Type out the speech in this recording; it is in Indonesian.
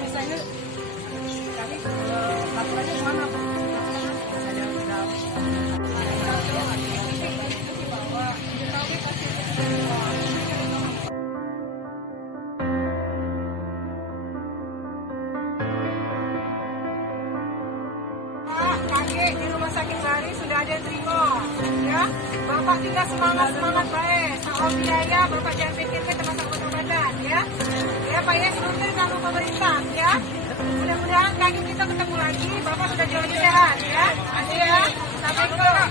misalnya kami laporannya kemana Pak? Ada bahwa diketahui pasien kakek di rumah sakit Sari sudah ada yang terima, ya. Bapak tinggal semangat baik. Soal biaya Bapak jangan pikirkan termasuk obat-obatan, ya. Ya Pak ya, sebentar ganggu pemerintah, ya. Mudah-mudahan kaki kita ketemu lagi. Bapak sudah jauh sehat, ya. Asyik ya. Sampai jumpa.